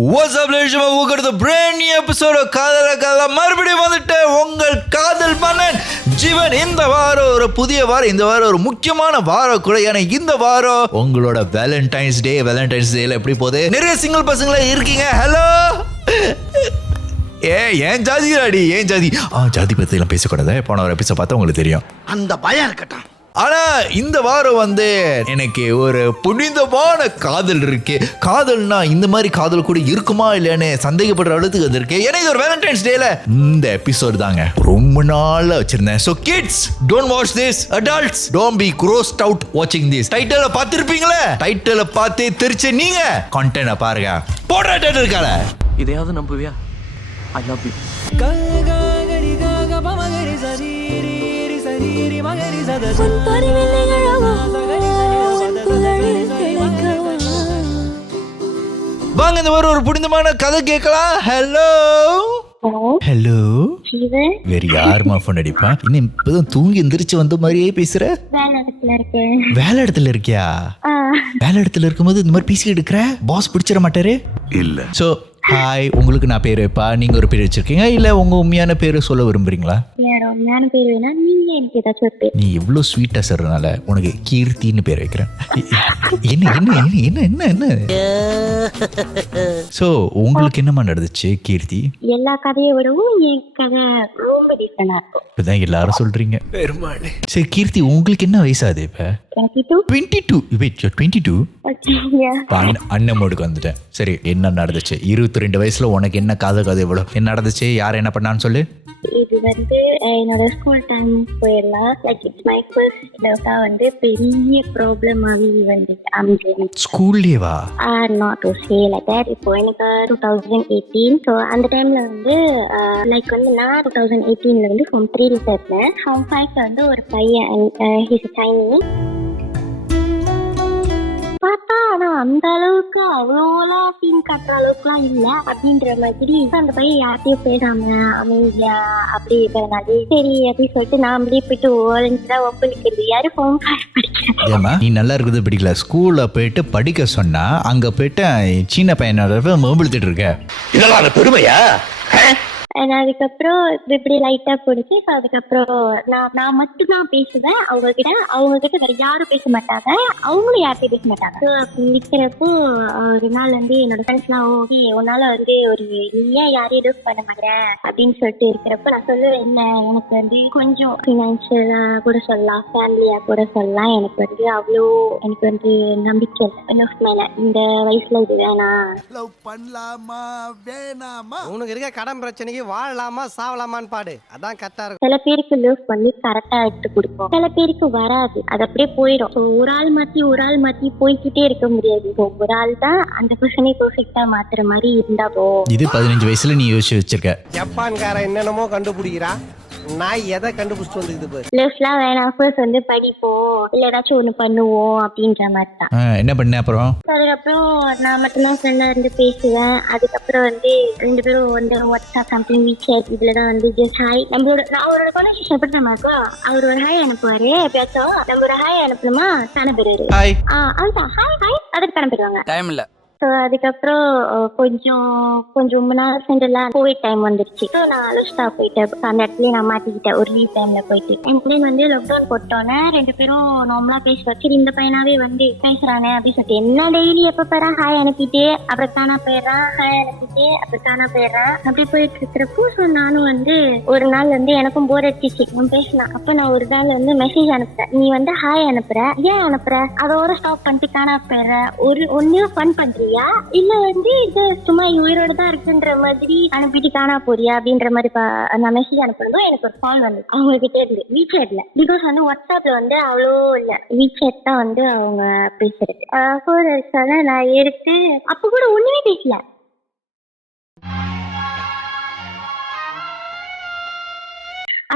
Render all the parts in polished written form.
What's up, ladies and gentlemen? Welcome to the brand new episode of காதல மறுபடியும் வந்துட்டேன் உங்கள் காதல் மன்னன் ஜீவன். இந்த வாரம் ஒரு புதிய வாரம், இந்த வாரம் ஒரு முக்கியமான வாரம் கூட. ஏன்னா இந்த வாரம் உங்களோட வேலண்டைன்ஸ் டேல எப்படி போகுது? நிறைய சிங்கிள் பசங்களே இருக்கீங்க. ஹலோ ஏன் ஜாதி அடி ஏன் ஜாதி ஜாதி பத்தி எல்லாம் பேசக்கூடாது. போன ஒரு எபிசோட் பார்த்தா உங்களுக்கு தெரியும். அந்த பயம் இருக்கட்டும். ஆனா இந்த வாரம் எனக்கு ஒரு புனிதமான காதல் இருக்கு. காதல்னா இந்த மாதிரி காதல் கூட இருக்குமா இல்லையான்னு சந்தேகப்படுற அளவுக்கு வந்திருக்கு. ஏன்னா இது ஒரு வேலண்டைன்ஸ் டேல இந்த எபிசோட் தாங்க ரொம்ப நாளா வச்சிருந்தேன். So kids, don't watch this. Adults, don't be grossed out watching this. டைட்டில பார்த்திருப்பீங்களே, டைட்டில பார்த்து தெரிச்சு நீங்க கண்டென்ட் பாருங்க. போடுற டைட்டில் இருக்கால இதையாவது நம்புவியா? I love you. வாங்க இந்த மாதிரி ஒரு புனிதமான கதை கேட்கலாம். ஹலோ வேற யாருமா போன் அடிப்பா? இன்னும் இப்பதான் தூங்கி எந்திரிச்சு வந்த மாதிரியே பேசுற. வேலை இடத்துல இருக்கியா? வேலை இடத்துல இருக்கும்போது இந்த மாதிரி பேசி எடுக்கிற பாஸ் பிடிச்சிட மாட்டாரு? இல்ல. சோ ஹாய், உங்களுக்கு நான் பேர் வைப்பா, நீங்க ஒரு பேர் வச்சிருக்கீங்க, இல்ல உங்க உண்மையான பேரு சொல்ல விரும்புறீங்களா? நீ இவ்வளவு ஸ்வீட்டா சொல்றதுனால உனக்கு கீர்த்தின்னு பேர் வைக்கிறேன். என்ன என்ன என்ன என்ன என்ன சோ உங்களுக்கு என்னமா நடந்துச்சு கீர்த்தி? எல்லா கதையை விடவும் என் கதை ரொம்ப டிஃபரெண்டா இருக்கும். இப்பதான் எல்லாரும் சொல்றீங்க. சரி கீர்த்தி, உங்களுக்கு என்ன வயசாது இப்ப? 22. Wait, you're 22? அண்ணன் மோடுக்கு வந்துட்டேன். சரி, என்ன நடந்துச்சு 22 வயசுல உனக்கு என்ன கதை எவ்வளவு என்ன நடந்துச்சு? யார் என்ன பண்ணான்னு சொல்லு. இது என்னோட ஸ்கூல் டைம் போயிடலாம். லைக் இட்ஸ் மை ஃபர்ஸ்ட் லவ்டா பெரிய ப்ராப்ளம் ஆகி அமைஞ்சு ஸ்கூல்லேவா? Not to say like that. இப்போ எனக்கு 2018. ஸோ அந்த டைம்ல லைக் நான் 2018ல ஃபார்ம் 3 சேர்த்தேன். ஃபார்ம் 5ல ஒரு பையன், ஹீஸ் சைனீஸ் பார்த்தா. ஆனா அந்த அளவுக்கு அவ்வளோலாம் சீன் கட்டுற அளவுக்குலாம் இல்ல அப்படின்ற மாதிரி. அந்த பையன் யார்ட்டையும் பேசாம அமைதியா அப்படி இருக்கிறனாலே சரி அப்படின்னு சொல்லிட்டு நான் அப்படியே போயிட்டு ஓரஞ்சுதான் ஒப்பளிக்கிறது. யாரு ஃபார்ம் 5 படிக்கிறேன். நீ நல்லா இருக்குது பிடிக்கல, ஸ்கூல்ல போயிட்டு படிக்க சொன்னா அங்க போயிட்டு சின்ன பையனோட மொபைல் இருக்க. இதெல்லாம் பெருமையா? அதுக்கப்புறம் இப்படி லைட்டா போடுச்சு. ஸோ அதுக்கப்புறம் நான் மட்டும்தான் பேசுவேன் அவங்க கிட்ட வேற யாரும் பேச மாட்டாங்க, அவங்களும் யார்ட்டையும் பேச மாட்டாங்க. ஸோ அப்படி இருக்கிறப்போ ஒரு நாள் என்னோட ஃப்ரெண்ட்ஸ்லாம் ஓகே உன்னால ஒரு நீ ஏன் யாரையும் யூஸ் பண்ண மாட்டேன் அப்படின்னு சொல்லிட்டு இருக்கிறப்ப நான் சொல்லுவேன், என்ன எனக்கு கொஞ்சம் ஃபினான்ஷியலா கூட சொல்லலாம், ஃபேமிலியா கூட சொல்லலாம், எனக்கு அவ்வளோ எனக்கு நம்பிக்கை லவ் மேல இந்த வயசுல இது வேணாம். லவ் பண்ணலாமா வேணாமா? உனக்கு இருக்க கடன் பிரச்சனைக்கு வாழலாமா சாவலாமான்னு பாடு, அதான் கரெக்டா இருக்கும். சில பேருக்கு லவ் பண்ணி கரெக்டா எடுத்து கொடுப்போம், சில பேருக்கு வராது, அது அப்படியே போயிடும். ஒரு ஆள் மாத்தி போய்கிட்டே இருக்க முடியாது. ஒரு ஆள் தான் அந்த பர்சனை பெர்ஃபெக்ட்டா மாத்துற மாதிரி இருந்தா போதும். இது 15 வயசுல நீ யோசிச்சு வச்சிருக்க. ஜப்பான்கார என்னென்னமோ கண்டுபிடிக்கிறா, நான் எதை கண்டுபிடிச்சிட்டு வந்துக்குது பாரு. லவ்லாம் வேணாம், ஃபர்ஸ்ட் படிப்போம் இல்ல ஏதாச்சும் ஒண்ணு பண்ணுவோம் அப்படின்ற மாதிரி தான். என்ன பண்ண அப்புறம்? அதுக்கப்புறம் நான் மட்டும்தான் ஃப்ரெண்டா இருந்து பேசுவேன். அதுக்கப்புறம் ரெண்டு பேரும் வாட்ஸ்அப் சம்திங் வீச்சேட் இதுலதான் ஜஸ்ட் ஹாய் நான் அவரோட கான்வர்சேஷன் எப்படி நம்ம இருக்கோம், அவர் ஒரு ஹாய் அனுப்புவாரு பேசோம், நம்ம ஒரு ஹாய் அனுப்பணுமா தானே பேரு அதுதான் ஹாய் அதுக்கு தானே போயிருவாங்க. டைம் இல்ல. அதுக்கப்புறம் கொஞ்சம் ரொம்ப நாள் சென்டெல்லாம் கோவிட் டைம் வந்துருச்சு. ஸோ நான் அலுஸ்டா போயிட்டேன். அந்த இடத்துல நான் மாட்டிக்கிட்டேன் ஒரு லீவ் டைம்ல போயிட்டு. என் பிள்ளைங்க லாக்டவுன் போட்டோன்னே ரெண்டு பேரும் நார்மலா பேசுவாங்க. சரி இந்த பையனாவே பேசுறானே அப்படின்னு சொல்லிட்டு என்ன டெய்லி எப்ப போறா ஹாய் அனுப்பிட்டு அப்புறம் தானா போயிடுறான், ஹாய் அனுப்பிட்டு அப்புறம் தானா போயிடுறான், அப்படி போயிட்டு இருக்கிறப்போ ஸோ நானும் ஒரு நாள் எனக்கும் போர் அடிச்சிச்சு, நான் பேசலாம். அப்ப நான் ஒரு நாள் மெசேஜ் அனுப்புறேன், நீ ஹாய் அனுப்புற, ஏன் அனுப்புற, அதோட ஸ்டாப் பண்ணிட்டு தானா போயிடுற, ஒன்னு ஃபன் பண்றீ இல்ல இது சும்மா உயிரோட தான் இருக்குன்ற மாதிரி அனுப்பிட்டு காணா போறியா அப்படின்ற மாதிரி நான் மெசேஜ் அனுப்பணும். எனக்கு ஒரு கால் வந்து அவங்க கிட்ட இருந்து வீச்சேட்ல, பிகாஸ் வாட்ஸ்அப்ல அவ்வளோ இல்ல, வீச்சேட் தான் அவங்க பேசுறது. நான் எடுத்து அப்ப கூட ஒண்ணுமே பேசல.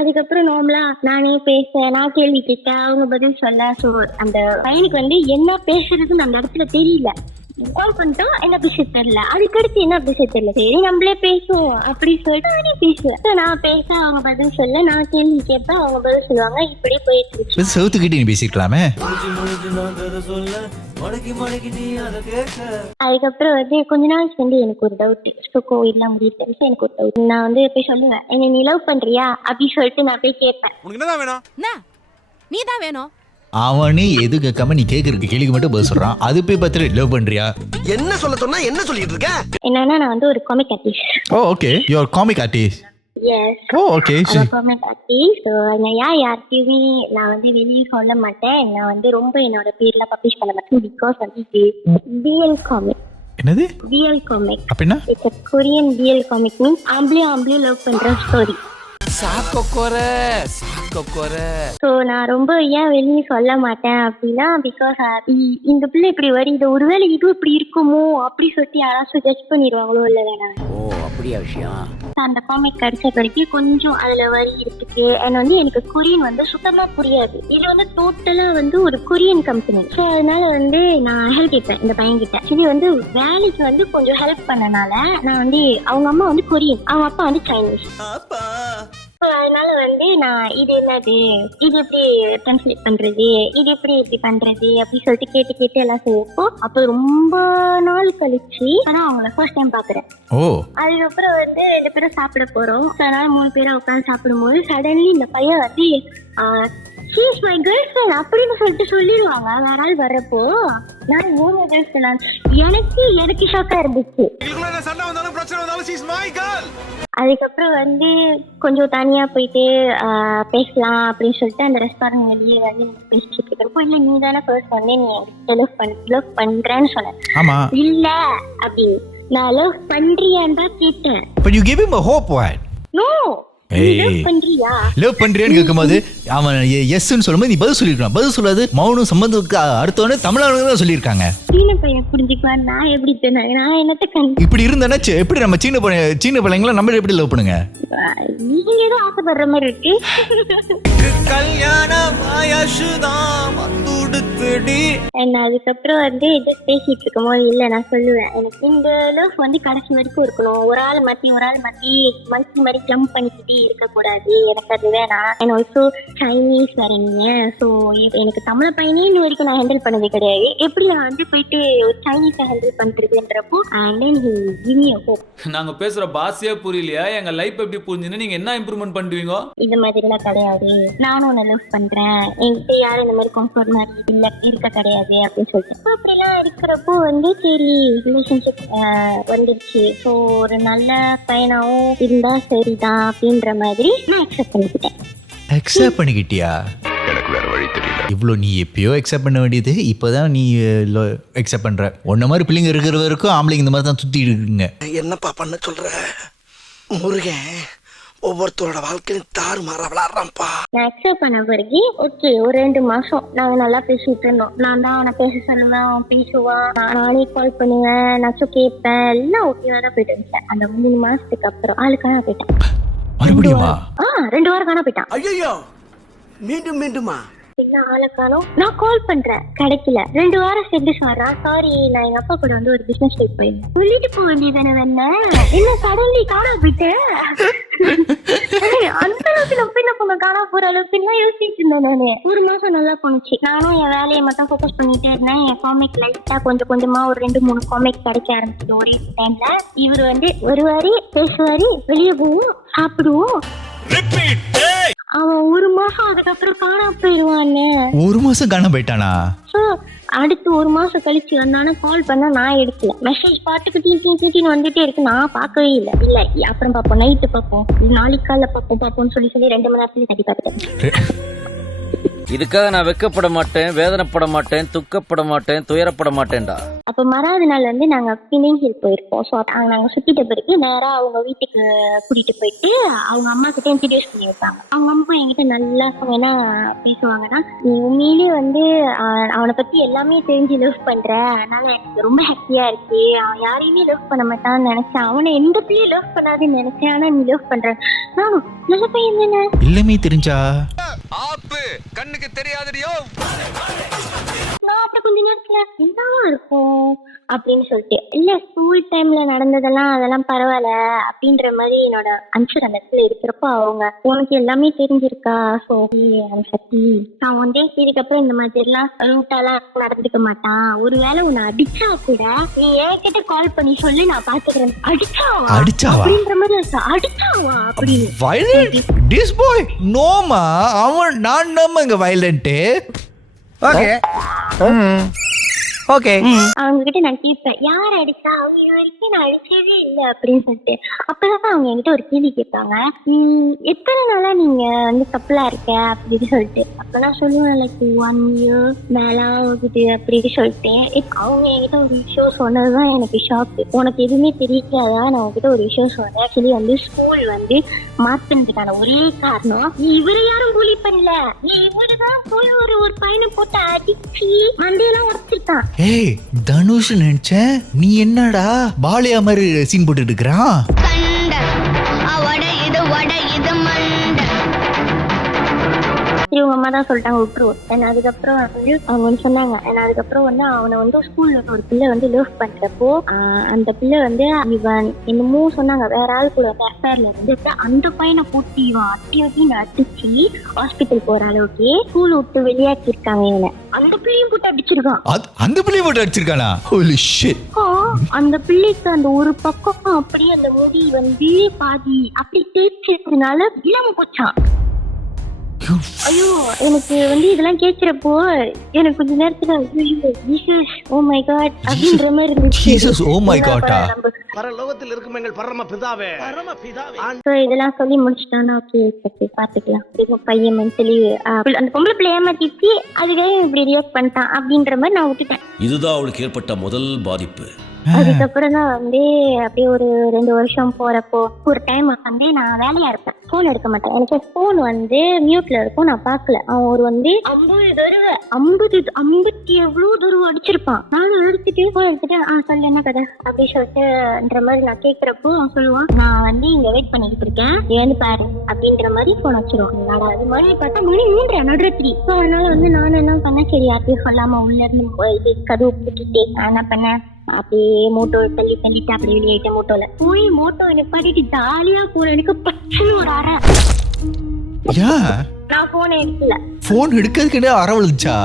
அதுக்கப்புறம் நார்மலா நானே பேச, நான் கேள்வி கேட்க, அவங்க பதில் சொல்ல. ஸோ அந்த பையனுக்கு என்ன பேசுறதுன்னு அந்த இடத்துல தெரியல. கால் பண்ணிட்டோம், என்ன பேச தெரியல. அதுக்கடுத்து என்ன பேச தெரியல. சரி நம்மளே பேசுவோம் அப்படி சொல்லிட்டு நானே பேசுவேன். So, நான் பேச அவங்க பதில் சொல்ல, நான் கேள்வி கேட்பேன், அவங்க பதில் சொல்லுவாங்க. இப்படியே போயிட்டு இருக்கு. செவுத்துக்கிட்டே நீ பேசிக்கலாமே. அதுக்கப்புறம் வந்து கொஞ்ச நாள் வந்து எனக்கு ஒரு டவுட். ஸோ கோவிட்லாம் முடியுது, எனக்கு ஒரு டவுட். நான் வந்து போய் சொல்லுவேன், என்ன நீ லவ் பண்றியா அப்படின்னு சொல்லிட்டு நான் போய் கேட்பேன். உனக்கு என்னதான் வேணும்? நீ தான் வேணும். அவனே எது கேட்காம நீ கேட்கறதுக்கு கேள்விக்கு மட்டும் பதில் சொல்றான். அது போய் பார்த்துட்டு லவ் பண்றியா? என்ன சொல்ல சொன்னா என்ன சொல்லிட்டு இருக்க? என்னன்னா நான் வந்து ஒரு comic artist. Oh okay, you are comic artist. Yes. Oh okay. Comic artist. நான் யார்கிட்டயுமே நான் வந்து வெளியே சொல்ல மாட்டேன். நான் வந்து ரொம்ப என்னோட பேர்ல பப்ளிஷ் பண்ண மாட்டேன். பிகாஸ் வந்து பிஎல் காமிக். என்னது பிஎல் காமிக்? அப்படின்னா it's a Korean BL comic means ஆம்பளையும் லவ் பண்ற ஸ்டோரி. ஸோ நான் ரொம்ப ஏன் வெளியே சொல்ல மாட்டேன் அப்படின்னா, பிகாஸ் இந்த பிள்ளை இப்படி வருது, ஒருவேளை இது இப்படி இருக்குமோ அப்படி சொல்லிட்டு யாராச்சும் ஜட்ஜ் பண்ணிடுவாங்களோ இல்லை வேணாம். ஓ அப்படியா விஷயம்? அந்த காமிக் கிடைச்ச பிறகு கொஞ்சம் அதுல வரி இருக்கு. அண்ட் வந்து எனக்கு கொரியன் வந்து சுத்தமா புரியாது. இது வந்து டோட்டலா வந்து ஒரு கொரியன் கம்பெனி. ஸோ அதனால வந்து நான் ஹெல்ப் கேட்பேன் இந்த பையன்கிட்ட. இது வந்து வேலைக்கு வந்து கொஞ்சம் ஹெல்ப் பண்ணனால நான் வந்து, அவங்க அம்மா வந்து கொரியன், அவங்க அப்பா வந்து சைனீஸ். ஸோ அதனால வந்து நான் இது என்னது, இது எப்படி டிரான்ஸ்லேட் பண்றது, இது எப்படி பண்றது அப்படி சொல்லிட்டு கேட்டு எல்லாம் செய்யப்போ, அப்போ ரொம்ப நாள் கழிச்சு ஆனா அவங்கள ஃபர்ஸ்ட் டைம் பாக்குறேன். ஓ. அதுக்கப்புறம் வந்து 2 பேரும் சாப்பிட போறோம். அதனால 3 பேரும் உட்காந்து சாப்பிடும்போது சடன்லி இந்த பையன் வந்து she is my girlfriend அப்படின்னு சொல்லிட்டு சொல்லிடுவாங்க வேற ஆள் வர்றப்போ. நான் இவங்க girlfriend, எனக்கு ஷாக்கா இருந்துச்சு. அதுக்கப்புறம் வந்து கொஞ்சம் தனியா போயிட்டு பேசலாம் அப்படின்னு சொல்லிட்டு அந்த ரெஸ்டாரண்ட் வெளியே வந்து பேசிட்டு இருக்கிறப்போ, இல்ல நீ தானே ஃபர்ஸ்ட் வந்து நீ லவ் பண்றேன்னு சொன்ன. ஆமா. இல்ல அப்படின்னு நான் லவ் பண்றியான்னு தான் கேட்டேன். But you give him a hope, what? No. ஏய், லவ் பண்றியா, லவ் பண்றியான்னு கேட்கும்போது அவன் எஸ்ன்னு சொல்லும்போது நீ பதில் சொல்லிருக்கான். பதில் சொல்லாது மௌனம் சம்பந்தத்துக்கு அர்த்தம்னு தமிழ்நாடு தான் சொல்லியிருக்காங்க. சீன பையன் புரிஞ்சுக்குவான், நான் எப்படி தெரியும்? நான் என்னத்த இப்படி இருந்தேன்னா எப்படி நம்ம சீன பிள்ளைங்கள நம்ம எப்படி லவ் பண்ணுங்க? நீங்க ஏதோ ஆசைப்படுற மாதிரி இருக்கு. அதுக்கப்புறம் வந்து ஜஸ்ட் பேசிட்டு இருக்கும் போது இல்ல நான் சொல்லுவேன், எனக்கு இந்த லவ் வந்து கடைசி வரைக்கும் இருக்கணும். ஒரு ஆள் மாத்தி மந்த்லி மாதிரி ஜம்ப் பண்ணிக்கிட்டே இருக்க கூடாது, எனக்கு அது வேணாம். அண்ட் ஆல்சோ சைனீஸ் வரீங்க. ஸோ எனக்கு தமிழ் பையனே இன்ன வரைக்கும் நான் ஹேண்டில் பண்ணது கிடையாது. எப்படி நான் வந்து போயிட்டு சைனீஸை ஹேண்டில் பண்றதுன்றப்போ நாங்க பேசுற பாஷையே புரியலையா? எங்க லைஃப் எப்படி புரிஞ்சுன்னு நீங்க என்ன இம்ப்ரூவ்மெண்ட் பண்ணுவீங்க? இந்த மாதிரி எல்லாம் கிடையாது, நானும் உன்னை லவ் பண்றேன், என்கிட்ட யாரும் இந்த மாதிரி கம்ஃபர்ட் மாதிரி இல்ல இருக்க கிடையாது அப்படின்னு சொல்லிட்டு அப்படிலாம் இருக்கிறப்போ வந்து சரி ரிலேஷன்ஷிப் வந்துருச்சு. ஸோ ஒரு நல்ல பையனாவும் இருந்தா சரிதான் அப்படின்ற மாதிரி நான் அக்செப்ட் பண்ணிக்கிட்டேன். அக்செப்ட் பண்ணிக்கிட்டியா? எனக்கு வேற வழி தெரியல. இவ்வளோ நீ எப்பயோ அக்செப்ட் பண்ண வேண்டியது இப்போதான் நீ அக்செப்ட் பண்ற. ஒன்ன மாதிரி பிள்ளைங்க இருக்கிற வரைக்கும் ஆம்பளைங்க இந்த மாதிரி தான் சுத்தி இருக்குங்க. என்னப்பா பண்ண சொல்ற முருகன்? ஒவ்வொருத்தரோட வாழ்க்கையும் தாறுமாறா விளையாடுறான்ப்பா. நான் அக்செப்ட் பண்ண பிறகு ஓகே ஒரு 2 மாசம் நாங்க நல்லா பேசிட்டு இருந்தோம். நான் தான் அவனை பேச சொல்லுவேன், அவன் பேசுவான், நானே கால் பண்ணுவேன், நாச்சும் கேட்பேன், எல்லாம் ஓகேவா தான் போயிட்டு இருந்துச்சேன். அந்த 3 மாசத்துக்கு அப்புறம் ஆளுக்கான போயிட்டான். மறுபடியுமா? 2 வாரம் காண போயிட்டான். ஐயோ மீண்டுமா? என்ன ஆளுக்கானோ நான் கால் பண்றேன் கிடைக்கல. 2 வாரம் சென்று சொல்றான், சாரி நான் எங்க அப்பா கூட வந்து ஒரு பிசினஸ் ட்ரிப் போயிருந்தேன். சொல்லிட்டு போக வேண்டியதானே என்ன சடன்லி காண போயிட்டேன். அந்த அளவுக்கு நம்ம என்ன பண்ண காண போற அளவுக்கு எல்லாம் யோசிச்சுட்டு இருந்தேன் நானு. 1 மாசம் நல்லா போனுச்சு. நானும் என் வேலையை மட்டும் ஃபோக்கஸ் பண்ணிட்டே இருந்தேன். என் காமிக் லைட்டா கொஞ்சமா ஒரு 2-3 காமிக் கிடைக்க ஆரம்பிச்சது ஒரே டைம்ல. இவர் வந்து வருவாரு, பேசுவாரு, வெளியே போவோம், சாப்பிடுவோம். அவன் 1 மாசம் அதுக்கப்புறம் காணாம போயிடுவான்னு. 1 மாசம் காணாம போயிட்டானா? ஸோ அடுத்து 1 மாசம் கழிச்சு வந்தானே கால் பண்ணா நான் எடுக்கல. மெசேஜ் பாட்டுக்கு வந்துட்டே இருக்கு, நான் பார்க்கவே இல்லை. அப்புறம் பார்ப்போம், நைட்டு பார்ப்போம், நாளைக்கு காலைல பார்ப்போம்னு சொல்லி 2 மணி நேரத்துல தட்டி பார்த்துட்டேன். இதுக்காக நான் வெக்கப்பட மாட்டேன், வேதனைப்பட மாட்டேன், துக்கப்பட மாட்டேன், துயரப்பட மாட்டேன்டா. அப்போ மறாவது நாள் வந்து நாங்க பின்னிங் ஹில் போயிருப்போம். ஸோ நாங்க சுத்திட்ட பிறகு நேரா அவங்க வீட்டுக்கு கூட்டிட்டு போயிட்டு அவங்க அம்மா கிட்ட இன்ட்ரடியூஸ் பண்ணி வைப்பாங்க. அவங்க அம்மா என்கிட்ட நல்லா என்ன பேசுவாங்கன்னா, நீ உண்மையிலேயே வந்து அவனை பத்தி எல்லாமே தெரிஞ்சு லவ் பண்ற, அதனால எனக்கு ரொம்ப ஹாப்பியா இருக்கு. அவன் யாரையுமே லவ் பண்ண மாட்டான்னு நினைச்சேன், அவனை எந்த பிள்ளையும் லவ் பண்ணாதுன்னு நினைச்சேன், ஆனா நீ லவ் பண்ற. நானும் நல்ல பையன் தானே. எல்லாமே தெரிஞ்சா கண்ணுக்கு தெரியாதடியோ. நான் அப்புறம் கொஞ்ச நேரத்துல என்னவா இருக்கும் அப்படின்னு சொல்லிட்டு. இல்ல ஸ்கூல் டைம்ல நடந்ததெல்லாம் அதெல்லாம் பரவாயில்ல அப்படின்ற மாதிரி என்னோட ஆன்சர் அந்த இடத்துல இருக்கிறப்போ அவங்க உனக்கு எல்லாமே தெரிஞ்சிருக்கா, ஸோ சக்தி நான் வந்து இதுக்கப்புறம் இந்த மாதிரி எல்லாம் ரூட்டாலாம் நடந்துக்க மாட்டான், ஒருவேளை உன்னை அடிச்சா கூட நீ என்கிட்ட கால் பண்ணி சொல்லி நான் பாத்துக்கிறேன். அடிச்சாவா? அப்படின்ற மாதிரி அடிச்சாவா அப்படின்னு. வயலண்ட் திஸ் பாய் நோமா, அவன் நான் நம்ம இங்க வயலண்ட். ஓகே ஓகே அவங்க கிட்ட நான் கேட்பேன் யார் அடிச்சா, அவங்க இது வரைக்கும் நான் அடிச்சதே இல்லை அப்படின்னு சொல்லிட்டு. அப்பதான் அவங்க என்கிட்ட ஒரு கேள்வி கேட்பாங்க, எத்தனை நாளா நீங்க வந்து கப்பலா இருக்க அப்படின்னு சொல்லிட்டு. அப்ப நான் சொல்லுவேன் லைக் 1 year மேல ஆகுது அப்படின்னு சொல்லிட்டு. அவங்க என்கிட்ட ஒரு விஷயம் சொன்னதுதான் எனக்கு ஷாக். உனக்கு எதுவுமே தெரியாதா, நான் உங்ககிட்ட ஒரு விஷயம் சொன்னேன். ஆக்சுவலி வந்து ஸ்கூல் வந்து மாத்தினதுக்கான ஒரே காரணம் நீ இவரு யாரும் கூலி பண்ணல, நீ இவருதான் போய் ஒரு பையனை போட்டு அடிச்சு மண்டையெல்லாம் உடச்சிருக்கான். ஏய் தனுஷ் நினைச்சேன், நீ என்னடா பாலியா மாதிரி சீன் போட்டுட்டு இருக்கிறான். இவங்க அம்மா தான் சொல்லிட்டாங்க விட்டுருவோம். அதுக்கப்புறம் வந்து அவங்க வந்து சொன்னாங்க, அதுக்கப்புறம் வந்து அவனை வந்து ஸ்கூல்ல ஒரு பிள்ளை வந்து லவ் பண்றப்போ அந்த பிள்ளை வந்து இவன் என்னமோ சொன்னாங்க வேற ஆள் கூட அஃபேர்ல இருந்துட்டு அந்த பையனை போட்டு இவன் அட்டின்னு அடிச்சு ஹாஸ்பிட்டல் போற அளவுக்கு ஸ்கூல் விட்டு வெளியாக்கி இருக்காங்க. இவனை அந்த பிள்ளையும் போட்டு அடிச்சிருக்கான். அந்த பிள்ளையும் போட்டு அடிச்சிருக்கானா? Holy shit. அந்த பிள்ளைக்கு அந்த ஒரு பக்கம் அப்படியே அந்த முடி வந்து பாதி அப்படி தேய்ச்சதுனால இல்லாம போச்சான். ஐயோ எனக்கு வந்து இதெல்லாம் கேட்கிறப்போ எனக்கு கொஞ்ச நேரத்துல ஓ மை காட் அப்படின்ற மாதிரி இருந்துச்சு. ஓ மை காட்டா? பரலோகத்தில் இருக்கும் எங்கள் பரம பிதாவே. இதெல்லாம் சொல்லி முடிச்சிட்டானா ஓகே பாத்துக்கலாம். இப்போ பையன் மென்டலி அந்த பொம்பளை பிள்ளை ஏமாத்திச்சு, அதுக்காக இப்படி ரியாக்ட் பண்ணிட்டான் அப்படின்ற மாதிரி நான் விட்டுட்டேன். இதுதான் அவளுக்கு ஏற்பட்ட முதல் பாதிப்பு. அதுக்கப்புறம் தான் வந்து அப்படியே ஒரு 2 வருஷம் போறப்போ ஒரு டைம் வந்து நான் வேலையா இருப்பேன், போன் எடுக்க மாட்டேன். எனக்கு போன் வந்து மியூட்ல இருக்கும், நான் பாக்கல. அவன் ஒரு வந்து 50 எவ்வளவு தூரம் அடிச்சிருப்பான். நானும் எடுத்துட்டு போன் எடுத்துட்டு சொல்லு என்ன கதை அப்படி சொல்லிட்டுன்ற மாதிரி நான் கேட்கிறப்போ அவன் சொல்லுவான், நான் வந்து இங்க வெயிட் பண்ணிட்டு இருக்கேன், ஏன்னு பாரு அப்படின்ற மாதிரி போன் வச்சிருவான். அது மாதிரி பார்த்தா மணி 3 நடுராத்திரி. ஸோ அதனால வந்து நானும் என்ன பண்ணேன், சரி யார்ட்டையும் சொல்லாம உள்ள இருந்து இது கதவு பூட்டிட்டு நான் என்ன பண்ணேன், அப்படியே மோட்டோ தள்ளிட்டு அப்படி வெளியிட்ட மோட்டோல போய் மோட்டோ நிப்பாட்டிட்டு ஜாலியா போன. எனக்கு பச்சுன்னு ஒரு அரை. நான் போன் எடுக்கல. போன் எடுக்கிறதுக்கு அரை விழுந்துச்சா?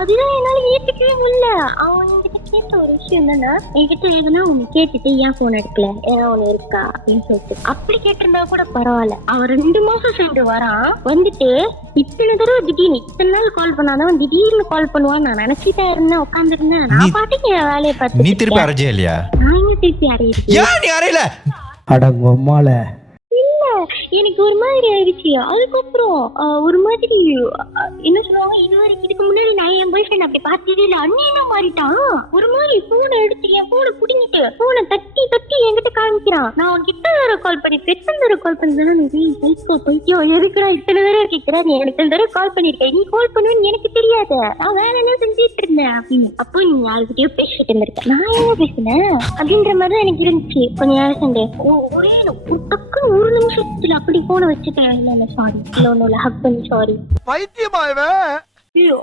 அதுதான் என்னால ஏத்துக்கவே முடியல. அவன் என்கிட்ட கேட்ட ஒரு விஷயம் என்னன்னா, என்கிட்ட எதுனா ஒண்ணு கேட்டுட்டு ஏன் போன் எடுக்கல, ஏன்னா ஒண்ணு இருக்கா அப்படின்னு சொல்லிட்டு. அப்படி கேட்டிருந்தா கூட பரவாயில்ல. அவன் 2 மாசம் சென்று வரான், வந்துட்டு இத்தனை தடவை திடீர்னு இத்தனை நாள் கால் பண்ணாதான் திடீர்னு கால் பண்ணுவான்னு நான் நினைச்சிட்டா இருந்தேன், உட்காந்துருந்தேன். நான் பாட்டுக்கு என் வேலையை பார்த்து. நீ திருப்பி அரைஞ்சே இல்லையா? நான் எங்க திருப்பி அரையில அடங்கம்மால எனக்கு ஒரு மாதிரி ஆயிடுச்சு. அதுக்கப்புறம் ஒரு மாதிரி என்ன சொல்லுவாங்க, இதுக்கு முன்னாடி நான் என் பாய் ஃப்ரெண்ட் அப்படி பார்த்ததே இல்லை. அண்ணன் மாறிட்டான். ஒரு மாதிரி போனை எடுத்து என் போனை புடிங்கிட்டு போனை தட்டி என்கிட்ட காமிக்கிறான். நான் அவன் கிட்ட வேற கால் பண்ணி எத்தனை தடவை கால் பண்ணா பைத்தியம் எதுக்குடா இத்தனை தடவை கேட்கிறா, நீ எனக்கு இத்தனை தடவை கால் பண்ணிருக்கேன், நீ கால் பண்ணுவேன்னு எனக்கு தெரியாது, நான் வேற என்ன செஞ்சுட்டு இருந்தேன் அப்படின்னு. அப்போ நீ யாருக்கிட்டயோ பேசிட்டு இருந்திருக்கேன், நான் என்ன பேசினேன் அப்படின்ற மாதிரிதான் எனக்கு இருந்துச்சு. கொஞ்ச நேரம் சண்டே ஒரே டக்குன்னு 1 நிமிஷத்துல அப்படி போன வச்சுட்டேன். இல்ல சாரி, இல்ல ஹக் பண்ணி சாரி பைத்தியமாவே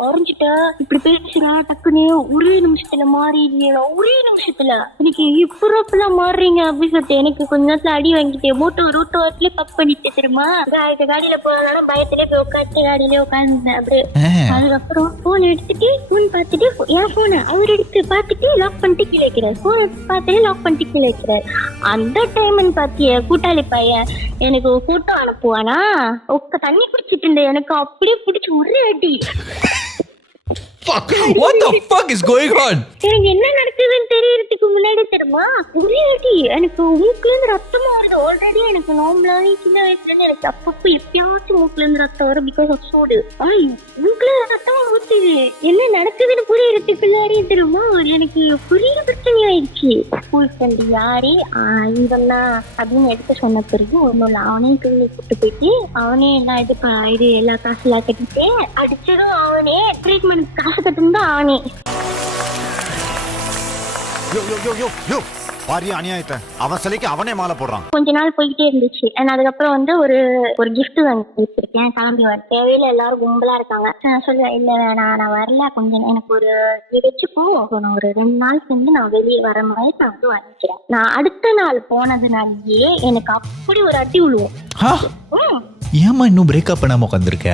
ஆரஞ்சிட்ட இப்படி பேசுற டக்குன்னு ஒரே நிமிஷத்துல மாறிடுறீங்க, ஒரே நிமிஷத்துல எனக்கு இப்பெல்லாம் மாறுறீங்க அப்படின்னு சொல்லிட்டு எனக்கு கொஞ்ச நேரத்துல அடி வாங்கிட்டு மோட்டோ ரோட்டோ வாரத்துல பக் பண்ணிட்டு தெரியுமா. காடியில போனாலும் பயத்திலே போய் உட்காந்து காடியிலே உட்காந்துருந்தேன் அப்படியே. அதுக்கப்புறம் போன் எடுத்துட்டு போன் பார்த்துட்டு என் போனை அவர் எடுத்து பார்த்துட்டு லாக் பண்ணிட்டு கீழே வைக்கிறார், போன் எடுத்து பார்த்துட்டு லாக் பண்ணிட்டு கீழே வைக்கிறார். அந்த டைம்னு பாத்திய கூட்டாளி பையன் எனக்கு போட்டோ அனுப்புவானா, தண்ணி குடிச்சிட்டு இருந்தேன், எனக்கு அப்படியே பிடிச்சி ஒரே அடி. Fuck! What the fuck is going on? எனக்கு என்ன நடக்குதுன்னு தெரியறதுக்கு முன்னாடி தெரியுமா ஒரே அடி. எனக்கு மூக்குல இருந்து ரத்தமா வருது. ஆல்ரெடி எனக்கு நார்மலாவே சின்ன வயசுல இருந்து எனக்கு அப்பப்போ எப்பயாச்சும் மூக்குல இருந்து ரத்தம் வரும் பிகாஸ் ஆஃப் சூடு. மூக்குல ரத்தமா ஊத்துது. என்ன நடக்குதுன்னு புரியறதுக்குள்ளாரே தெரியுமா எனக்கு புரிய பிரச்சனை ஆயிடுச்சு. ஸ்கூல் ஃப்ரெண்டு யாரு இவன்னா அப்படின்னு எடுத்து சொன்ன பிறகு ஒன்னும் இல்லை, அவனே கிளினிக் கூட்டு போயிட்டு அவனே எல்லாம் இது எல்லா காசுலாம் கட்டிட்டு அடிச்சதும் அவனே ட்ரீட்மெண்ட் காசு கட்டுன்னு அவனே. பாரிய அநியாயத்தை அவன் சிலைக்கு அவனே மாலை போடுறான். கொஞ்ச நாள் போய்கிட்டே இருந்துச்சு. அதுக்கப்புறம் வந்து ஒரு gift வாங்கி வச்சிருக்கேன். கிளம்பி வர தேவையில்ல, எல்லாரும் கும்பலா இருக்காங்க. நான் சொல்லுவேன், இல்ல வேணாம், நான் வரல, கொஞ்சம் எனக்கு ஒரு வச்சுப்போ, நான் ஒரு 2 நாள் சென்று நான் வெளியே வர மாதிரி நான் வந்து வாங்கிக்கிறேன். நான் அடுத்த நாள் போனதுனாலேயே எனக்கு அப்படி ஒரு அடி விழுவோம். ஏமா இன்னும் பிரேக்கப் பண்ணாம உட்காந்துருக்க?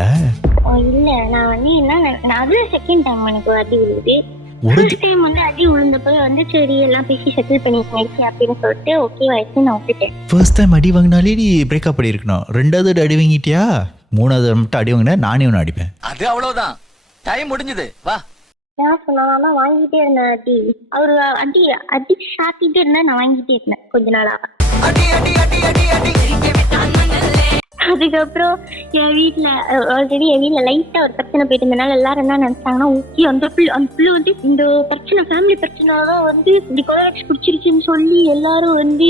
இல்ல, நான் வந்து என்ன, அதுல செகண்ட் டைம் எனக்கு ஒரு அடி விழுது. ஃபர்ஸ்ட் டைம் வந்து அடி விழுந்தப்போ வந்து சரி எல்லாம் பேசி செட்டில் பண்ணிடுச்சு அப்படின்னு சொல்லிட்டு ஓகே ஆயிடுச்சு, நான் விட்டுட்டேன். ஃபர்ஸ்ட் டைம் அடி வாங்கினாலே நீ பிரேக்கப் பண்ணியிருக்கணும். 2வது அடி வாங்கிட்டியா? 3வது மட்டும் அடி வாங்கினா நானே ஒன்று அடிப்பேன். அது அவ்வளவுதான், டைம் முடிஞ்சது, வா. நான் சொன்னா வாங்கிட்டே இருந்தேன் அடி. அவரு அடி அடி சாத்திட்டே இருந்தா நான் வாங்கிட்டே இருந்தேன் கொஞ்ச நாளாக. அதுக்கப்புறம் என் வீட்டுல ஆல்ரெடி என் வீட்டுல லைட்டா ஒரு பிரச்சனை போயிட்டு இருந்தனால எல்லாரும் என்ன நினைச்சாங்கன்னா, ஓகே அந்த பிள்ளை வந்து இந்த பிரச்சனை ஃபேமிலி பிரச்சனைதான் வந்து இப்படி கோலக்ஸ் குடிச்சிருச்சுன்னு சொல்லி எல்லாரும் வந்து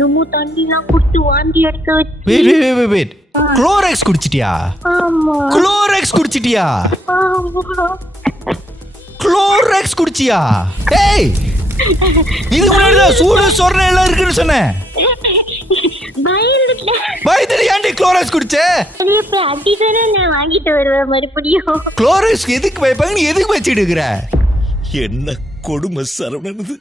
நும்மு தண்ணி எல்லாம் கொடுத்து வாந்தி எடுக்க வச்சு. குளோரெக்ஸ் குடிச்சிட்டியா? ஆமா. குளோரெக்ஸ் குடிச்சிட்டியா? ஆமா. குளோரெக்ஸ் குடிச்சியா? ஏய், இது முன்னாடிதான் சூடு சொரணை எல்லாம் இருக்குன்னு சொன்னேன். பயத்துல ஏன்டி குளோரெக்ஸ் குடிச்சே? அடிதானே நான் வாங்கிட்டு வருவேன் மறுபடியும். குளோரெக்ஸ் எதுக்கு வைப்பாங்க? நீ எதுக்கு வச்சுட்டு இருக்கிற? என்ன கொடுமை சரவணனது.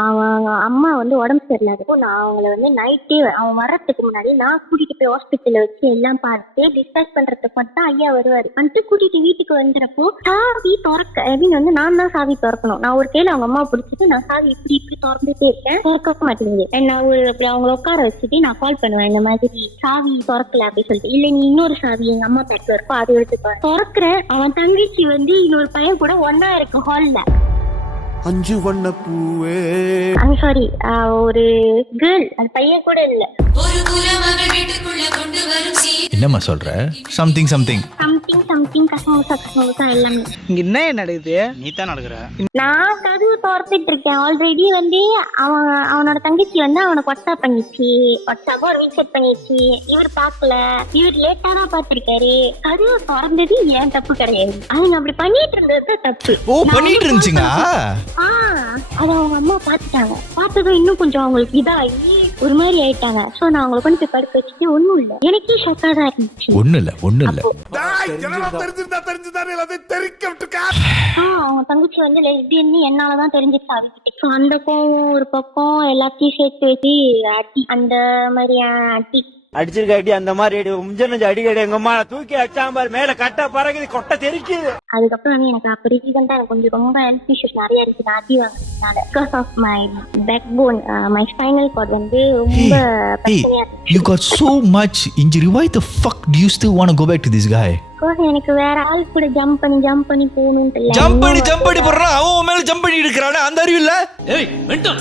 அவங்க அம்மா வந்து உடம்பு சரியில்லாதப்போ நான் அவங்கள வந்து நைட்டே அவன் வர்றதுக்கு முன்னாடி நான் கூட்டிட்டு போய் ஹாஸ்பிட்டல்ல வச்சு எல்லாம் பார்த்து டிஸ்சார்ஜ் பண்றதுக்கு மட்டும் ஐயா வருவாரு. வந்துட்டு கூட்டிட்டு வீட்டுக்கு வந்துறப்போ சாவி திறக்க அப்படின்னு வந்து நான் தான் சாவி திறக்கணும். நான் ஒரு கையில அவங்க அம்மாவை பிடிச்சிட்டு நான் சாவி இப்படி திறந்துட்டே இருக்கேன், திறக்க மாட்டேங்குது. நான் ஒரு அப்படி அவங்கள உட்கார வச்சுட்டு நான் கால் பண்ணுவேன், இந்த மாதிரி சாவி திறக்கல அப்படின்னு சொல்லிட்டு. இல்ல நீ இன்னொரு சாவி எங்க அம்மா பேக்ல இருக்கோ அது எடுத்துக்கோ. திறக்கிறேன், அவன் தங்கச்சி வந்து இன்னொரு பையன் கூட ஒன்னா இருக்கு ஹால்ல. 5 வண்ண பூவே. சாரி, ஒரு கேர்ள், அது பையன் கூட இல்ல. என்னம்மா சொல்ற? சம்திங் கசமுசா எல்லாமே. இங்க என்ன நடக்குது? நீ தான் நடக்குற. நான் கதவு திறந்துட்டு இருக்கேன். ஆல்ரெடி வந்து அவனோட தங்கச்சி வந்து அவனுக்கு வாட்ஸ்அப் பண்ணிச்சு, வாட்ஸ்அப்போ ஒரு ரீசெட் பண்ணிச்சு. இவர் பாக்கல, இவர் லேட்டா தான் பாத்திருக்காரு. கதவு திறந்தது ஏன் தப்பு கிடையாது, அவங்க அப்படி பண்ணிட்டு இருந்தது தப்பு. ஓ, பண்ணிட்டு இருந்துச்சுங்க. அது அவங்க அம்மா பாத்துட்டாங்க. பார்த்ததும் இன்னும் கொஞ்சம் அவங்களுக்கு இதாகி ஒரு மாதிரி ஆயிட்டாங்க. சோ நான் அவங்களை கொண்டு போய் படுக்க வச்சுட்டு ஒண்ணும் இல்ல, எனக்கே ஷாக்கா தான் இருந்துச்சு. ஒண்ணு இல்ல அவங்க தங்கச்சி வந்து லெஸ்பியன்னு என்னாலதான் தெரிஞ்சிச்சு அவர்கிட்ட. சோ அந்த கோவம் ஒரு பக்கம் எல்லாத்தையும் சேர்த்து வச்சு அடி, அந்த மாதிரி அடி அடிச்சிருக்காட்டி அந்த மாதிரி அடி கடி எங்க அம்மா தூக்கி அடிச்சாம்பார் மேல கட்ட பறகுது கொட்டை தெரிக்குது. அதுக்கப்புறம் வந்து எனக்கு அப்ப ரீசெண்டா எனக்கு கொஞ்சம் ரொம்ப ஹெல்த் இஷ்யூஸ் நிறைய இருக்கு. நான் அடி வாங்கினால because of my back bone, my spinal cord வந்து ரொம்ப பிரச்சனையா இருந்துச்சு. You got so much injury. Why the fuck do you still want to go back to this guy? எனக்கு வேற ஆள் கூட ஜம்ப் பண்ணி போகணும்னு ஜம்ப் பண்ணி போறான். அவன் மேல ஜம்ப் பண்ணி இருக்கிறானே, அந்த அறிவு இல்ல. ஏய் மென்டல்.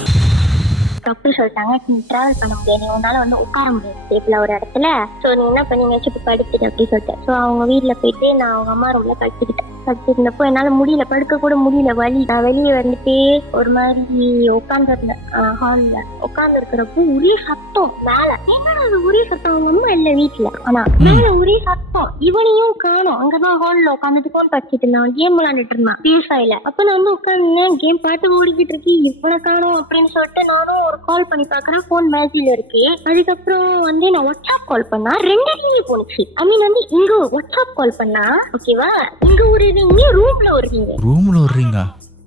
டாக்டர் சொல்லிட்டாங்க, நீ டிராவல் பண்ண முடியாது, நீ உன்னால வந்து உட்கார முடியாது டேபிள் ஒரு இடத்துல. சோ நீ என்ன பண்ணீங்க, படுத்துட்டு அப்படின்னு சொல்லிட்டு. சோ அவங்க வீட்டுல போயிட்டு நான் அவங்க அம்மா ரூம்ல படுத்துருந்தப்போ என்னால முடியல, படுக்க கூட முடியல, வலி. நான் வெளியே வந்துட்டு ஒரு மாதிரி உட்கார்ந்து இருந்தேன். ஹால்ல உட்கார்ந்து இருக்கிறப்போ ஒரே சத்தம் மேல. என்னடா ஒரே சத்தம், அவங்க அம்மா இல்ல வீட்டுல, ஆனா மேல ஒரே சத்தம். இவனையும் காணோம். அங்கதான் ஹால்ல உட்காந்துட்டு போன் படிச்சுட்டு இருந்தான், கேம் விளையாண்டுட்டு இருந்தான் PS5ல. அப்ப நான் வந்து உட்காந்து கேம் பாட்டு ஓடிக்கிட்டு இருக்கு, இவனை காணோம் அப்படின்னு சொல்லிட்டு நானும் ஒரு கால் பண்ணி பாக்குறேன், போன் மேஜில இருக்கு. அதுக்கப்புறம் வந்து நான் வாட்ஸ்அப் கால் பண்ணா 2 டிவி போனுச்சு. ஐ மீன் வந்து இங்க வாட்ஸ்அப் கால் பண்ணா ஓகேவா, இங்க ஒரு ரூம்ல வருவீங்க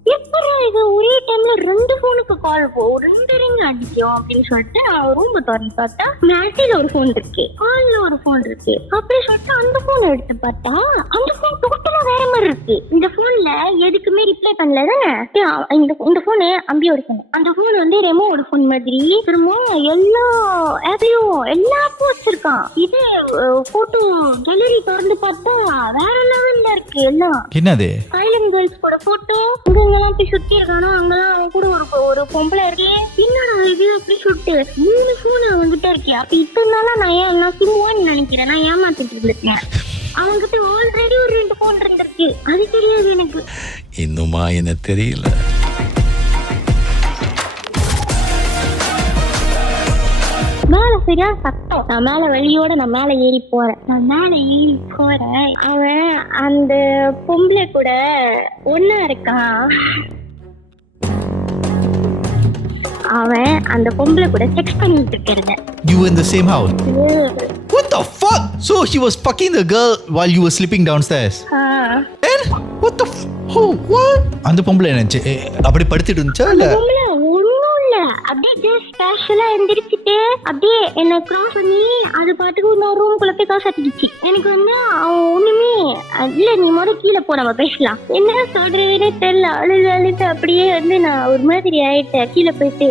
எப்படி இது ஒரே டைம்ல 2 போனுக்கு கால் 2 ரிங் அடிக்கும் அப்படின்னு சொல்லிட்டு நான் ரூம் திறந்து பார்த்தா மேட்டில ஒரு போன் இருக்கு, ஹால்ல ஒரு போன் இருக்கு. அப்படி சொல்லிட்டு அந்த போன் எடுத்து பார்த்தா அந்த போன் டோட்டலா வேற மாதிரி இருக்கு. இந்த போன்ல எதுக்குமே ரிப்ளை பண்ணல தானே, இந்த போனு அம்பியோட போன். அந்த போன் வந்து ரெமோவோட போன் மாதிரி திரும்ப எல்லா ஆப்லயும் எல்லா போஸ்ட் இருக்கான். இது போட்டோ கேலரி திறந்து பார்த்தா வேற லெவல்ல இருக்கு எல்லாம். என்னது சைலண்ட் கேர்ள்ஸ் கூட போட்டோ, இங்கெல்லாம் போய் சுத்தி இருக்கானா, அங்கெல்லாம் அவன் கூட ஒரு பொம்பளை இருக்கு. என்னடா இது அப்படி சுட்டு 3 போன் அவன்கிட்ட இருக்கே. அப்ப இத்தனை நாளா நான் சிம்வான்னு நினைக்கிறேன், நான் ஏமாத்திட்டு இருக்கேன். அவன்கிட்ட ஆல்ரெடி ஒரு 2 போன் இருந்திருக்கு, அது தெரியாது எனக்கு. இன்னுமா என்ன தெரியல. மேல சரியா சத்தம். நான் மேல வழியோட நான் மேல ஏறி போறேன். அவன் அந்த பொம்பளை கூட ஒன்னா இருக்கான். அவன் அந்த பொம்பளை கூட செக்ஸ் பண்ணிட்டு இருக்கிறத. You were in the same house. What the fuck? So he was fucking the girl while you were sleeping downstairs. And what the oh what? அந்த பொம்பளை என்னச்சு அப்படி படுத்துட்டு இருந்துச்சா இல்ல? பொம்பளை ஒண்ணும் இல்ல, அப்படியே ஜஸ்ட் கேஷுவலா எந்திரிச்சிட்டு அப்படியே என்ன கிராஸ் பண்ணி அது பாட்டுக்கு நான் ரூம்குள்ள போய் காசு அட்டிக்கிச்சு. எனக்கு வந்து அவன் ஒண்ணுமே இல்ல, நீ முதல்ல கீழே போ நம்ம பேசலாம், என்ன சொல்றதுன்னு தெரியல. அழுது அப்படியே வந்து நான் ஒரு மாதிரி ஆயிட்டேன். கீழே போயிட்டு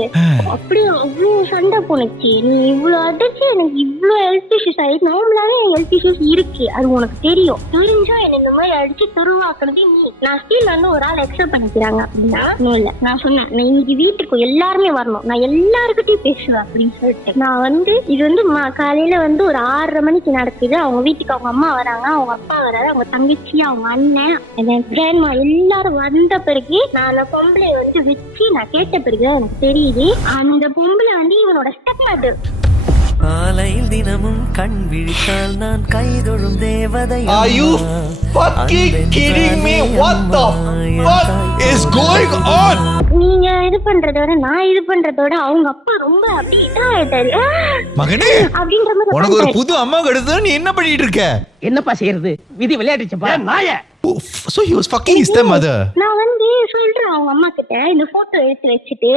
அப்படியே அவ்வளோ சண்டை போனுச்சு. நீ இவ்வளவு அடிச்சு எனக்கு இவ்வளவு ஹெல்த் இஷ்யூஸ் ஆயிடுச்சு. நார்மலாவே ஹெல்த் இஷ்யூஸ் இருக்கு, அது உனக்கு தெரியும். தெரிஞ்சா என்ன இந்த மாதிரி அடிச்சு தெருவாக்குனதே நீ. நான் ஸ்டீல் வந்து ஒரு ஆள் எக்ஸப்ட் பண்ணிக்கிறாங்க அப்படின்னா இல்ல. நான் சொன்னேன் நான் இன்னைக்கு வீட்டுக்கு எல்லாருமே வரணும், நான் எல்லாருக்கிட்டையும் பேசுவேன் அப்படின்னு சொல்லிட்டு. நான் வந்து இது வந்து காலையில வந்து ஒரு 6:30 மணிக்கு நடக்குது. அவங்க வீட்டுக்கு அவங்க அம்மா வராங்க, அவங்க அப்பா வராது, அவங்க தங்கச்சி, அவங்க அண்ணன், என் கிராண்ட்மா எல்லாரும் வந்த பிறகு நான் அந்த பொம்பளை வந்து வச்சு நான் கேட்ட பிறகுதான் எனக்கு தெரியுது அந்த பொம்பளை வந்து இவனோட ஸ்டெப் மதர். காலையில் தினமும் கண் விழித்தால் நான் கைதொழும் தேவதை. Are you fucking kidding me? What the fuck is going on? நீங்க இது பண்றதோட நான் இது பண்றதோட அவங்க அப்பா ரொம்ப அப்படியே ஆயிட்டாரு. மகனே அப்படின்ற மாதிரி உனக்கு ஒரு புது அம்மா கிடைச்சது, நீ என்ன பண்ணிட்டு இருக்க? என்னப்பா செய்யறது, விதி விளையாடுச்சுப்பா நாய. So he was fucking his stepmother. நான் வந்து சொல்றேன் அவங்க அம்மா கிட்ட இந்த போட்டோ எடுத்து வச்சுட்டு,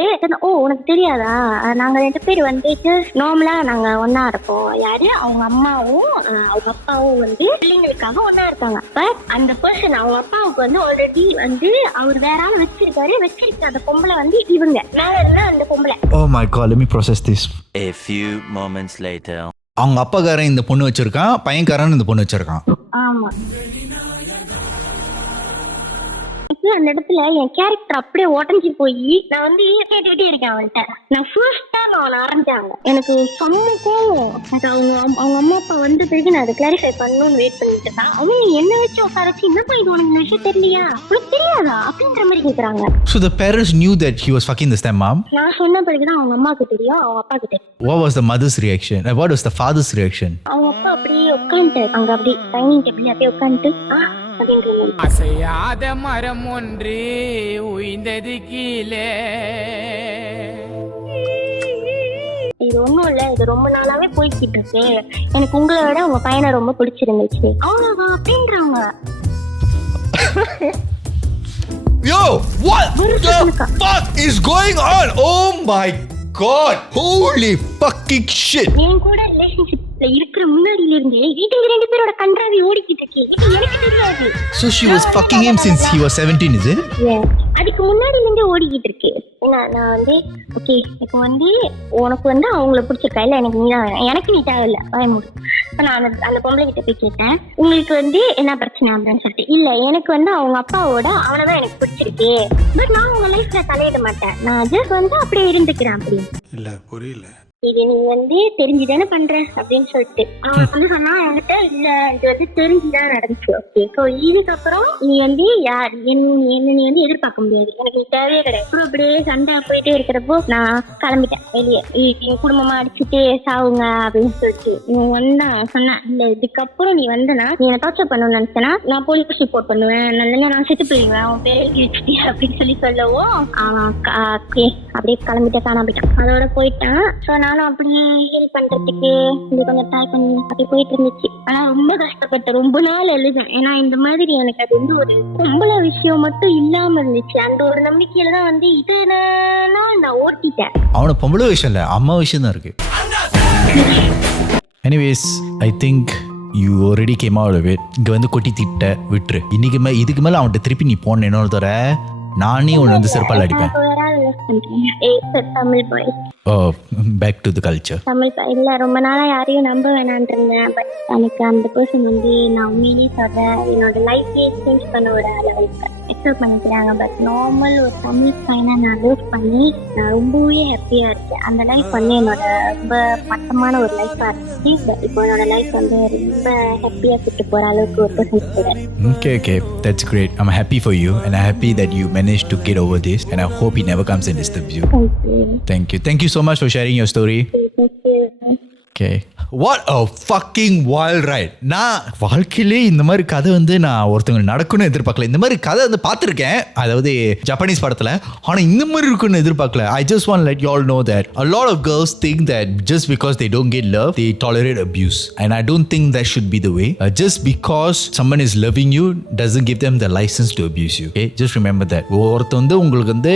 ஓ உனக்கு தெரியாதா நாங்க 2 பேர் வந்து நார்மலா நாங்க ஒன்னா இருப்போம். யாரு அவங்க அம்மாவும் அவங்க அப்பாவும் வந்து பிள்ளைங்களுக்காக ஒன்னா இருக்காங்க. பட் அந்த பர்சன் அவங்க அப்பாவுக்கு வந்து ஆல்ரெடி வந்து அவர் வேற ஆள் வச்சிருக்க அந்த பொம்பளை வந்து இவங்க மேல இருந்தா அந்த பொம்பளை. Oh my god, let me process this. A few moments later. அவங்க அப்பாக்காரன் இந்த பொண்ணு வச்சிருக்கான், பையன்காரன் இந்த பொண்ணு வச்சிருக்கான். ஆமா, அந்த இடத்துல என் கேரக்டர் அப்படியே உடஞ்சி போய் நான் வந்து கேட்டுக்கிட்டே இருக்கேன் அவன்கிட்ட. நான் ஃபர்ஸ்ட் டைம் அவனை ஆரம்பிச்சாங்க, எனக்கு செம்ம கோவம். அது அவங்க அம்மா அப்பா வந்த பிறகு நான் அதை கிளாரிஃபை பண்ணணும்னு வெயிட் பண்ணிட்டு இருக்கேன். அவங்க என்ன வச்சு உட்காரச்சு என்னப்பா இது உனக்கு விஷயம் தெரியலையா, உனக்கு தெரியாதா அப்படின்ற மாதிரி கேட்கறாங்க. So the parents knew that he was fucking the stepmom. நான் சொன்ன பிறகுதான் அவங்க அம்மாவுக்கு தெரியும், அவங்க அப்பாவுக்கு தெரியும். What was the mother's reaction? And what was the father's reaction? அவங்க அப்பா அப்படியே உட்காந்துட்டு அங்க அப்படியே டைனிங் டேபிள் அப்படியே உட்காந்துட்டு அசையாத மரம் ஒன்று உயிர்ந்தது கீழே. இது ஒண்ணும் இல்ல, இது ரொம்ப நாளாவே போய்கிட்டு இருக்கு. எனக்கு உங்களை விட உங்க பையனை ரொம்ப பிடிச்சிருந்துச்சு அவ்வளவுதான் அப்படின்றாங்க. Yo, what the fuck is going on? Oh my god, holy fucking shit. என் கூட ரிலேஷன்ஷிப்ல இருக்கிற முன்னாடியில இருந்தே வீட்டுல 2 பேரோட கன்றாவி ஓடிக்கிட்டு இருக்கு, இது எனக்கு தெரியாது. So she was fucking him since he was 17, is it? Yeah, அதுக்கு முன்னாடில இருந்தே ஓடிக்கிட்டு இருக்கு. நான் வந்து ஓகே இப்போ வந்து உனக்கு வந்து அவங்கள பிடிச்சிருக்கா இல்ல, எனக்கு நீ தான் வேணும், எனக்கு நீ தேவையில்ல பயமுடி. இப்போ நான் அந்த பொம்பளை கிட்ட போய் கேட்டேன் உங்களுக்கு வந்து என்ன பிரச்சனை அப்படின்னு சொல்லிட்டு. இல்ல எனக்கு வந்து அவங்க அப்பாவோட அவனதான் எனக்கு பிடிச்சிருக்கு, பட் நான் உங்க லைஃப்ல தலையிட மாட்டேன், நான் ஜஸ்ட் வந்து அப்படியே இருந்துக்கிறேன் அப்படின்னு. இல்ல புரியல. இது நீ வந்து தெரிஞ்சுதானே பண்ற அப்படின்னு சொல்லிட்டு அவன் வந்து சொன்னா என்கிட்ட. இல்ல இது வந்து தெரிஞ்சுதான் நடந்துச்சு. ஓகே ஸோ இதுக்கப்புறம் நீ வந்து யார் என்ன நீ வந்து எதிர்பார்க்க முடியாது, எனக்கு நீ தேவையே கிடையாது. அப்புறம் அப்படியே சண்டை போயிட்டே இருக்கிறப்போ நான் கிளம்பிட்டேன் வெளியே. என் குடும்பமா அடிச்சுட்டு சாவுங்க அப்படின்னு சொல்லிட்டு இவன் வந்தான். சொன்னான் இல்ல இதுக்கப்புறம் நீ வந்தனா நீ என்ன டார்ச்சர் பண்ணணும்னு நினைச்சனா நான் போலீஸ் ரிப்போர்ட் பண்ணுவேன், நான் செத்து போயிடுவேன், அவன் பேர் எழுதி வச்சுட்டு அப்படின்னு சொல்லவும் அவன் அப்படியே கிளம்பிட்டு காணாமட்டான். அதோட போயிட்டான். ஸோ நானும் அப்படியே ஹீல் பண்றதுக்கு இது கொஞ்சம் ட்ரை பண்ணி அப்படி போயிட்டு இருந்துச்சு. ஆனா ரொம்ப கஷ்டப்பட்டேன், ரொம்ப நாள் எழுதும். ஏன்னா இந்த மாதிரி எனக்கு அது வந்து ஒரு பொம்பளை விஷயம் மட்டும் இல்லாம இருந்துச்சு. அந்த ஒரு நம்பிக்கையில தான் வந்து இத்தனை நாள் நான் ஓட்டிட்டேன். அவன பொம்பளை விஷயம் இல்ல, அம்மா விஷயம் தான் இருக்கு. Anyways, I think you already came out of it. இங்க வந்து கொட்டி திட்ட விட்டுரு. இதுக்கு மேல அவன்கிட்ட திருப்பி நீ போன என்ன தவிர நானே உன்னை வந்து செருப்பால் அடிப்பேன். Tamil boy. Back to the culture. Tamil இல்ல ரொம்ப நாளா யாரையும் நம்ப வேணான்னு இருந்தேன். பட் எனக்கு அந்த பர்சன் வந்து நான் உண்மையிலேயே சொல்றேன் என்னோட லைஃபே சேஞ்ச் பண்ண ஒரு அளவுக்கு எக்ஸப்ட் பண்ணிக்கிறாங்க. பட் நார்மல் ஒரு தமிழ் பையனை நான் லவ் பண்ணி நான் ரொம்பவே ஹாப்பியா இருக்கேன். அந்த லைஃப் வந்து என்னோட ரொம்ப மட்டமான ஒரு லைஃபா இருந்துச்சு. பட் இப்போ என்னோட லைஃப் வந்து ரொம்ப ஹாப்பியா கூட்டு போற அளவுக்கு ஒரு பர்சன் கூட. Okay, that's great. I'm happy for you and I'm happy that you managed to get over this and I hope he never comes and disturbs you. Thank you. Thank you so much for sharing your story. Thank you. Okay. What a fucking wild right. நான் வாழ்க்கையிலே இந்த மாதிரி கதை வந்து நான் ஒருத்தவங்க நடக்கும்னு எதிர்பார்க்கல. இந்த மாதிரி கதை வந்து பார்த்துருக்கேன், அதாவது ஜப்பானீஸ் படத்தில். ஆனால் இந்த மாதிரி இருக்குன்னு எதிர்பார்க்கல. I just want to let you all know that a lot of girls think that just because they don't get love, they tolerate abuse. And I don't think that should be the way. Just because someone is loving you doesn't give them the license to abuse you. Okay? Just remember that. ஒருத்த வந்து உங்களுக்கு வந்து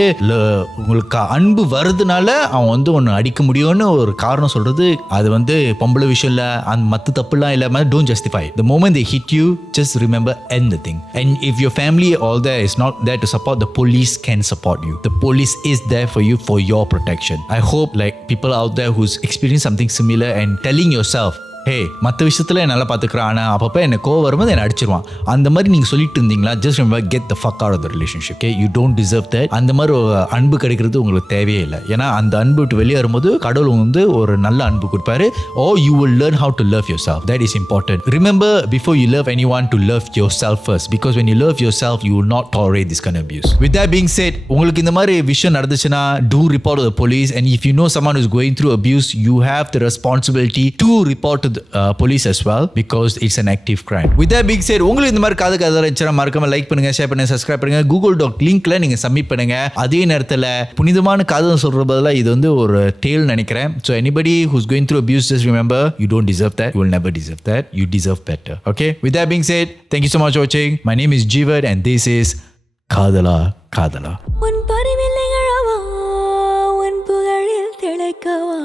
உங்களுக்கு அன்பு வருதுனால அவன் வந்து ஒன்று அடிக்க முடியும்னு ஒரு காரணம் சொல்றது, அது வந்து பொம்பளை விஷயம் இல்லை, அந்த மற்ற தப்புலாம் இல்லாம don't justify it. The moment they hit you, just remember end the thing. And if your family all there is not there to support, the police can support you. The police is there for you for your protection. I hope like people out there who's experienced something similar and telling yourself, ஹே மற்ற விஷயத்தில் நல்லா பார்த்துக்கிறான், ஆனால் அப்பப்போ எனக்கு கோவம் வரும்போது என்னை அடிச்சிருவான், அந்த மாதிரி நீங்கள் சொல்லிட்டு இருந்தீங்களா, just remember get the fuck out of the relationship. Okay, you don't deserve that. அந்த மாதிரி ஒரு அன்பு கிடைக்கிறது உங்களுக்கு தேவையே இல்லை. ஏன்னா அந்த அன்பு விட்டு வெளியே வரும்போது கடவுள் வந்து ஒரு நல்ல அன்பு கொடுப்பாரு. Oh you will learn how to love yourself. That is important. Remember before you love anyone to love yourself first. Because when you love yourself you will not tolerate this kind of abuse. With that being said, உங்களுக்கு இந்த மாதிரி விஷயம் நடந்துச்சுன்னா do report to the police. And if you know someone who's going through abuse, you have the responsibility to report to the police as well, because it's an active crime. With that being said, உங்களுக்கு இந்த மாதிரி கதை இருந்துச்சுன்னா மறக்காம like பண்ணுங்க, share பண்ணுங்க, subscribe பண்ணுங்க. Google Doc லிங்க்ல நீங்க சப்மிட் பண்ணுங்க. அதே நேரத்தில் புனிதமான கதை சொல்ற பதிலா இது வந்து ஒரு டேல் நினைக்கிறேன். So anybody who's going through abuse, just remember you don't deserve that. You will never deserve that. You deserve better. Okay? With that being said, thank you so much for watching. My name is Jeevan and this is காதலா காதலா. உன் பரிவில்லைகளவா, உன் புகழில் திளைக்கவா.